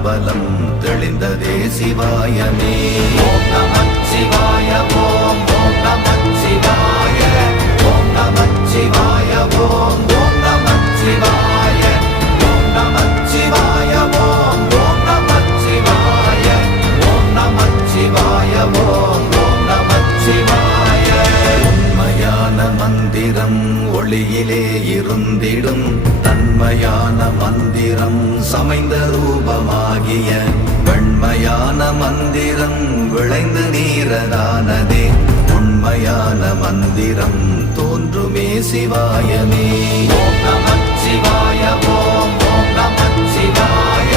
அம்பலம் தெளிந்ததே சிவாயமே. ஓம் நமச்சிவாய ஓம் ஓம் நமச்சிவாய ஓம் நமச்சிவாய ஓம் ஓம் நமச்சிவாய ஓம் நமச்சிவாய ஓம் ஓம் நமச்சிவாய ஓம் நமச்சிவாய ஓம் ஓம் நமச்சிவாய. உண்மையான மந்திரம் ஒளியிலே இருந்திடும், தன்மையான மந்திரம் சமைந்த ரூபமாகிய, வெண்மையான மந்திரம் விளைந்து நீரதானதே, உண்மையான மந்திரம் தோன்றுமே சிவாயமே. ஓம் நமச்சிவாய ஓம் ஓம் நமச்சிவாய